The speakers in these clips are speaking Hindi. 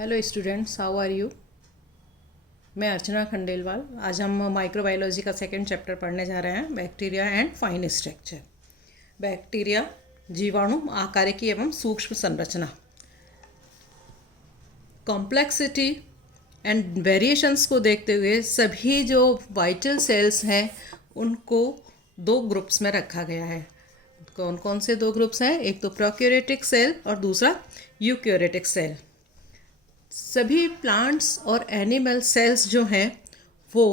Hello students, how are you. मैं अर्चना खंडेलवाल। आज हम माइक्रोबायोलॉजी का सेकंड चैप्टर पढ़ने जा रहे हैं, bacteria and fine structure. Bacteria, जीवाणु, आकारिकी एवं सूक्ष्म संरचना। कॉम्प्लेक्सिटी एंड वेरिएशंस को देखते हुए सभी जो वाइटल सेल्स हैं उनको दो ग्रुप्स में रखा गया है। कौन कौन से दो ग्रुप्स हैं? एक तो प्रोकैरियोटिक सेल और दूसरा यूकैरियोटिक सेल। सभी प्लांट्स और एनिमल सेल्स जो हैं वो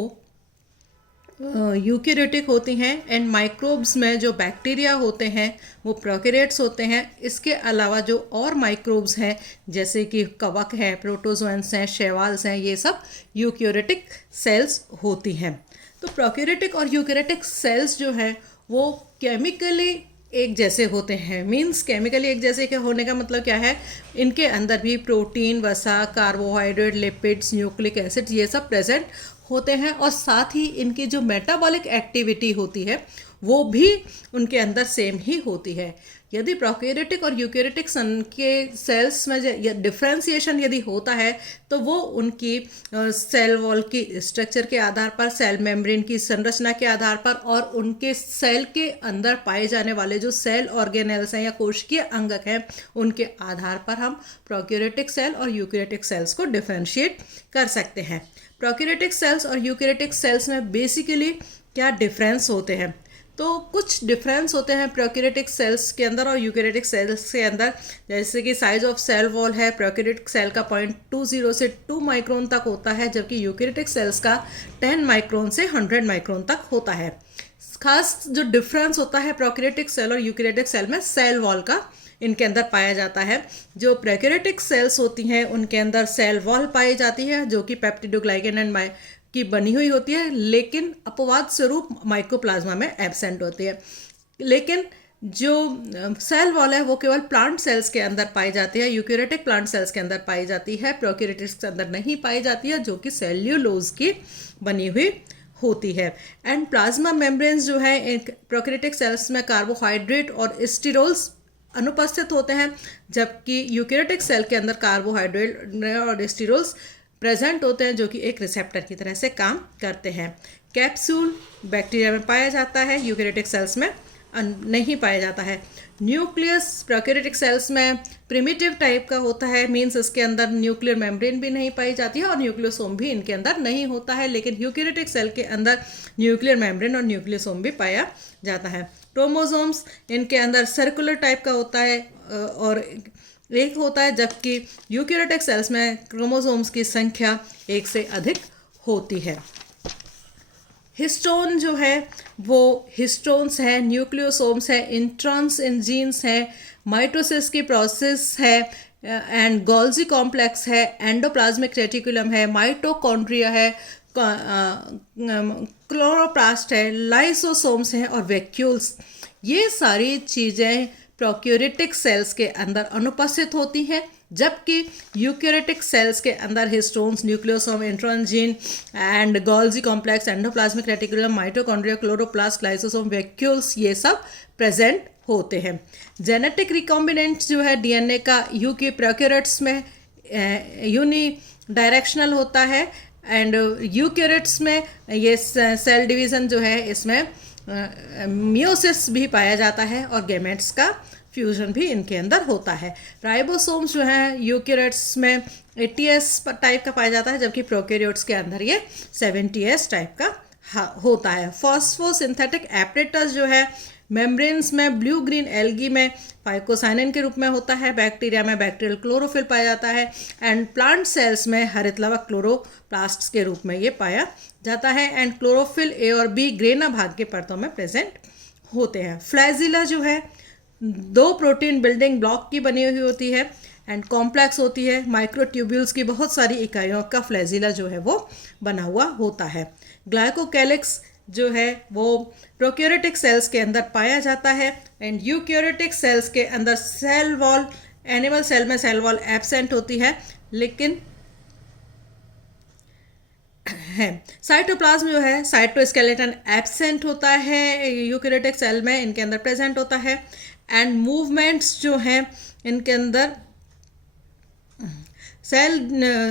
यूकैरियोटिक होती हैं एंड माइक्रोब्स में जो बैक्टीरिया होते हैं वो प्रोकैरियोट्स होते हैं। इसके अलावा जो और माइक्रोब्स हैं जैसे कि कवक हैं, प्रोटोजोएंस हैं, शैवाल्स हैं, ये सब यूकैरियोटिक सेल्स होती हैं। तो प्रोकैरियोटिक और यूकैरियोटिक सेल्स जो हैं वो केमिकली एक जैसे होते हैं। मींस केमिकली एक जैसे के होने का मतलब क्या है? इनके अंदर भी प्रोटीन, वसा, कार्बोहाइड्रेट, लिपिड्स, न्यूक्लिक एसिड ये सब प्रेजेंट होते हैं और साथ ही इनकी जो मेटाबॉलिक एक्टिविटी होती है वो भी उनके अंदर सेम ही होती है। यदि प्रोकैरियोटिक और यूकैरियोटिक के सेल्स में डिफ्रेंसिएशन यदि होता है तो वो उनकी सेल वॉल की स्ट्रक्चर के आधार पर, सेल मेम्ब्रेन की संरचना के आधार पर और उनके सेल के अंदर पाए जाने वाले जो सेल ऑर्गेनेल्स हैं या कोशिकीय अंगक हैं उनके आधार पर हम प्रोकैरियोटिक सेल और यूकैरियोटिक सेल्स को डिफ्रेंशिएट कर सकते हैं। प्रोकैरियोटिक सेल्स और यूकैरियोटिक सेल्स में बेसिकली क्या डिफरेंस होते हैं? तो कुछ डिफरेंस होते हैं प्रोकैरियोटिक सेल्स के अंदर और यूकैरियोटिक सेल्स के अंदर। जैसे कि साइज ऑफ सेल वॉल है, प्रोकैरियोटिक सेल का 0.20 से 2 माइक्रोन तक होता है, जबकि यूकैरियोटिक सेल्स का 10 माइक्रोन से 100 माइक्रोन तक होता है। खास जो डिफरेंस होता है प्रोकैरियोटिक सेल और यूकैरियोटिक सेल में, सेल वॉल का इनके अंदर पाया जाता है। जो प्रोकैरियोटिक सेल्स होती हैं उनके अंदर सेल वॉल पाई जाती है जो कि पेप्टिडोग्लाइकन एंड की बनी हुई होती है, लेकिन अपवाद स्वरूप माइकोप्लाज्मा में एब्सेंट होती है। लेकिन जो सेल वॉल है वो केवल प्लांट सेल्स के अंदर पाई जाती है, यूकैरियोटिक प्लांट सेल्स के अंदर पाई जाती है, प्रोकैरियोटिक्स के अंदर नहीं पाई जाती है, जो कि सेल्यूलोज की बनी हुई होती है। एंड प्लाज्मा मेम्ब्रेन्स जो है प्रोकैरियोटिक सेल्स में कार्बोहाइड्रेट और स्टीरोल्स अनुपस्थित होते हैं, जबकि यूकैरियोटिक सेल के अंदर कार्बोहाइड्रेट और स्टीरोल्स प्रेजेंट होते हैं जो कि एक रिसेप्टर की तरह से काम करते हैं। कैप्सूल बैक्टीरिया में पाया जाता है, यूकैरियोटिक सेल्स में नहीं पाया जाता है। न्यूक्लियस प्रोकैरियोटिक सेल्स में प्रिमिटिव टाइप का होता है, मींस इसके अंदर न्यूक्लियर मेम्ब्रेन भी नहीं पाई जाती है और न्यूक्लियोसोम भी इनके अंदर नहीं होता है। लेकिन यूकैरियोटिक सेल के अंदर न्यूक्लियर मेम्ब्रेन और न्यूक्लियोसोम भी पाया जाता है। क्रोमोसोम्स इनके अंदर सर्कुलर टाइप का होता है और एक होता है, जबकि यूकैरियोटिक सेल्स में क्रोमोसोम्स की संख्या एक से अधिक होती है। हिस्टोन जो है वो हिस्टोन्स है, न्यूक्लियोसोम्स है, इंट्रॉन्स इन जीन्स है, माइटोसिस की प्रोसेस है एंड गोल्जी कॉम्प्लेक्स है, एंडोप्लाज्मिक रेटिकुलम है, माइटोकॉन्ड्रिया है, क्लोरोप्लास्ट है, लाइसोसोम्स हैं और वैक्यूल्स। ये सारी चीज़ें प्रोकैरियोटिक सेल्स के अंदर अनुपस्थित होती हैं, जबकि यूकैरियोटिक सेल्स के अंदर histones, nucleosome, intron gene and Golgi complex, endoplasmic reticulum, mitochondria, chloroplast, lysosome, vacuoles ये सब प्रेजेंट होते हैं। जेनेटिक रिकॉम्बिनेंट जो है डीएनए का यूके प्रोकैरियोट्स में यूनी डायरेक्शनल होता है एंड यूकैरियोट्स में ये सेल डिवीज़न जो है इसमें मियोसिस भी पाया जाता है और गैमेट्स का फ्यूजन भी इनके अंदर होता है। राइबोसोम्स जो है यूकैरियोट्स में 80S टाइप का पाया जाता है, जबकि प्रोकैरियोट्स के अंदर ये 70S टाइप का होता है। फॉस्फोसिंथेटिक एपरेटस जो है मेम्ब्रेन्स में ब्लू ग्रीन एल्गी में फाइकोसाइनिन के रूप में होता है, बैक्टीरिया में बैक्टीरियल क्लोरोफिल पाया जाता है एंड प्लांट सेल्स में हरितलवक क्लोरोप्लास्ट के रूप में ये पाया जाता है एंड क्लोरोफिल ए और बी ग्रेना भाग के परतों में प्रेजेंट होते हैं। फ्लैजिला जो है 2 प्रोटीन बिल्डिंग ब्लॉक की बनी हुई होती है एंड कॉम्प्लेक्स होती है। माइक्रोट्यूब्यूल्स की बहुत सारी इकाइयों का फ्लैजिला जो है वो बना हुआ होता है। ग्लाइकोकैलिक्स जो है वो प्रोकैरियोटिक सेल्स के अंदर पाया जाता है एंड यूकैरियोटिक सेल्स के अंदर सेल वॉल, एनिमल सेल में सेल वॉल एब्सेंट होती है, लेकिन है साइटोप्लाज्म जो है साइटोस्केलेटन एब्सेंट होता है, यूकैरियोटिक सेल में इनके अंदर प्रेजेंट होता है एंड मूवमेंट्स जो हैं इनके अंदर सेल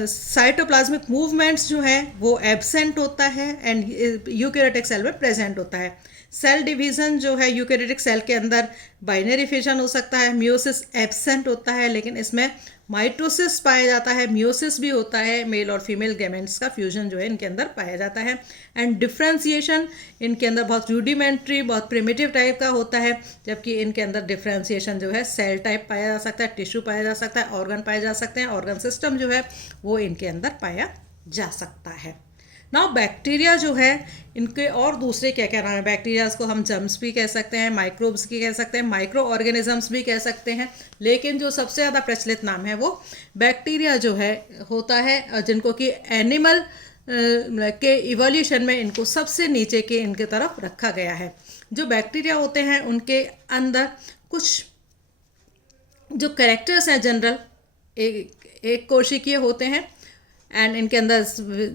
साइटोप्लाज्मिक मूवमेंट्स जो हैं वो एब्सेंट होता है एंड यूकैरियोटिक सेल में प्रेजेंट होता है। सेल डिवीज़न जो है यूकैरियोटिक सेल के अंदर बाइनरी फिजन हो सकता है, मियोसिस एब्सेंट होता है, लेकिन इसमें माइटोसिस पाया जाता है, मियोसिस भी होता है, मेल और फीमेल गैमेट्स का फ्यूजन जो है इनके अंदर पाया जाता है। एंड डिफ्रेंसिएशन इनके अंदर बहुत रूडिमेंट्री, बहुत प्रिमिटिव टाइप का होता है, जबकि इनके अंदर डिफ्रेंसिएशन जो है सेल टाइप पाया जा सकता है, टिश्यू पाया जा सकता है, ऑर्गन पाए जा सकते हैं, ऑर्गन सिस्टम जो है वो इनके अंदर पाया जा सकता है। नाउ बैक्टीरिया जो है इनके और दूसरे क्या क्या नाम है, बैक्टीरिया को हम जर्म्स भी कह सकते हैं, माइक्रोब्स भी कह सकते हैं, माइक्रो ऑर्गेनिजम्स भी कह सकते हैं, लेकिन जो सबसे ज़्यादा प्रचलित नाम है वो बैक्टीरिया जो है होता है, जिनको कि एनिमल के इवोल्यूशन में इनको सबसे नीचे के इनके तरफ रखा गया है। जो बैक्टीरिया होते हैं उनके अंदर कुछ जो कैरेक्टर्स हैं जनरल एक कोशिकीय होते हैं, एंड इनके अंदर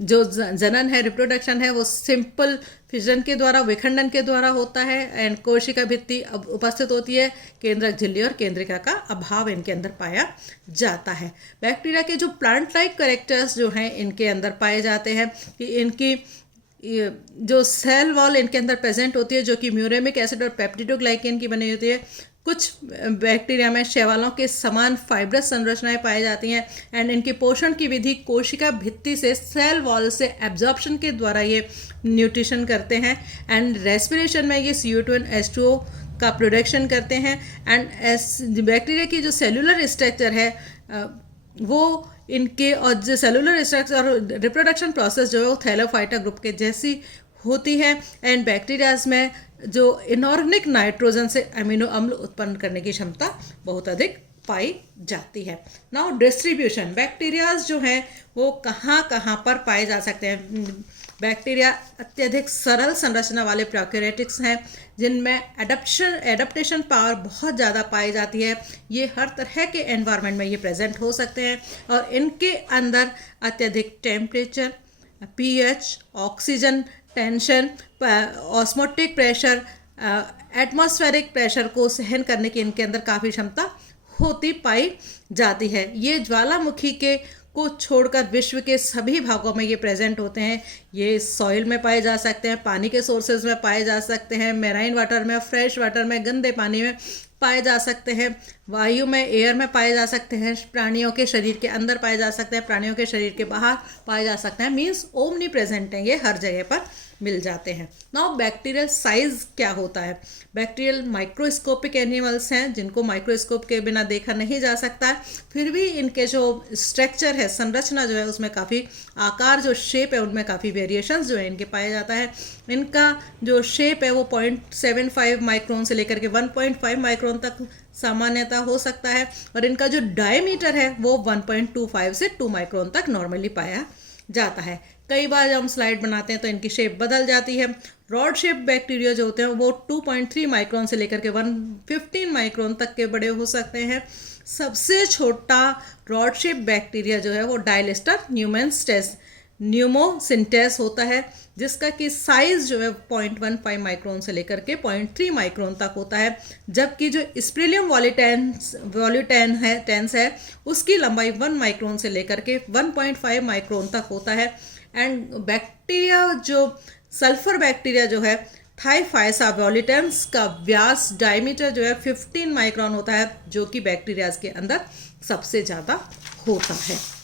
जो जनन है, रिप्रोडक्शन है, वो सिंपल फिजन के द्वारा, विखंडन के द्वारा होता है, एंड कोशिका भित्ति अब उपस्थित होती है, केंद्रक झिल्ली और केंद्रिका का अभाव इनके अंदर पाया जाता है। बैक्टीरिया के जो प्लांट लाइक कैरेक्टर्स जो हैं इनके अंदर पाए जाते हैं कि इनकी जो सेल वॉल इनके अंदर प्रेजेंट होती है, जो कि म्यूरेमिक एसिड और पेप्टिडोग्लाइकेन की बनी होती है। कुछ बैक्टीरिया में शैवालों के समान फाइब्रस संरचनाएं पाई जाती हैं, एंड इनकी पोषण की विधि कोशिका भित्ति से बैक्टीरिया वॉल से एब्जॉर्प्शन के द्वारा ये न्यूट्रिशन करते हैं, एंड रेस्पिरेशन में ये CO2 और H2O का प्रोडक्शन करते हैं। एंड बैक्टीरिया की जो सेलुलर स्ट्रक्चर है वो इनके, और जो सेलुलर स्ट्रक्चर और रिप्रोडक्शन प्रोसेस जो है वो थैलोफाइटा ग्रुप के जैसी होती है। एंड बैक्टीरियाज में जो इनऑर्गेनिक नाइट्रोजन से अमीनो अम्ल उत्पन्न करने की क्षमता बहुत अधिक पाई जाती है। नाउ डिस्ट्रीब्यूशन, बैक्टीरियाज जो हैं वो कहाँ कहाँ पर पाए जा सकते हैं। बैक्टीरिया अत्यधिक सरल संरचना वाले प्रोकैरियोटिक्स हैं, जिनमें एडप्टेशन पावर बहुत ज़्यादा पाई जाती है। ये हर तरह के एनवायरनमेंट में ये प्रेजेंट हो सकते हैं, और इनके अंदर अत्यधिक temperature, pH, oxygen tension, osmotic pressure, atmospheric pressure को सहन करने की इनके अंदर काफ़ी क्षमता होती पाई जाती है। ये ज्वालामुखी के को छोड़कर विश्व के सभी भागों में ये प्रेजेंट होते हैं। ये सॉइल में पाए जा सकते हैं, पानी के सोर्सेज में पाए जा सकते हैं, मेराइन वाटर में, फ्रेश वाटर में, गंदे पानी में पाए जा सकते हैं, वायु में, एयर में पाए जा सकते हैं, प्राणियों के शरीर के अंदर पाए जा सकते हैं, प्राणियों के शरीर के बाहर पाए जा सकते हैं। मीन्स ओमनी प्रेजेंट हैं, ये हर जगह पर मिल जाते हैं। नाउ बैक्टीरियल साइज क्या होता है। बैक्टीरियल माइक्रोस्कोपिक एनिमल्स हैं, जिनको माइक्रोस्कोप के बिना देखा नहीं जा सकता, फिर भी इनके जो स्ट्रक्चर है, संरचना जो है, उसमें काफ़ी आकार, जो शेप है, उनमें काफ़ी वेरिएशंस जो है इनके पाया जाता है। इनका जो शेप है वो 0.75 माइक्रोन से लेकर के 1.5 माइक्रोन तक सामान्यता हो सकता है, और इनका जो डायमीटर है वो 1.25 से 2 माइक्रोन तक नॉर्मली पाया जाता है। कई बार जब हम स्लाइड बनाते हैं तो इनकी शेप बदल जाती है। रॉड शेप बैक्टीरिया जो होते हैं वो 2.3 माइक्रोन से लेकर के 115 माइक्रोन तक के बड़े हो सकते हैं। सबसे छोटा रॉड शेप बैक्टीरिया जो है वो डायलिस्टर न्यूमोसिंटेस होता है, जिसका कि साइज जो है 0.15 माइक्रोन से लेकर के 0.3 माइक्रोन तक होता है। जबकि जो स्प्रिलियम वॉल्यूटेंस है उसकी लंबाई 1 माइक्रोन से लेकर के 1.5 माइक्रोन तक होता है। एंड बैक्टीरिया जो सल्फर बैक्टीरिया जो है थाइफाइसा वॉल्यूटेंस का व्यास डायमीटर जो है 15 माइक्रोन होता है, जो कि बैक्टीरियाज के अंदर सबसे ज़्यादा होता है।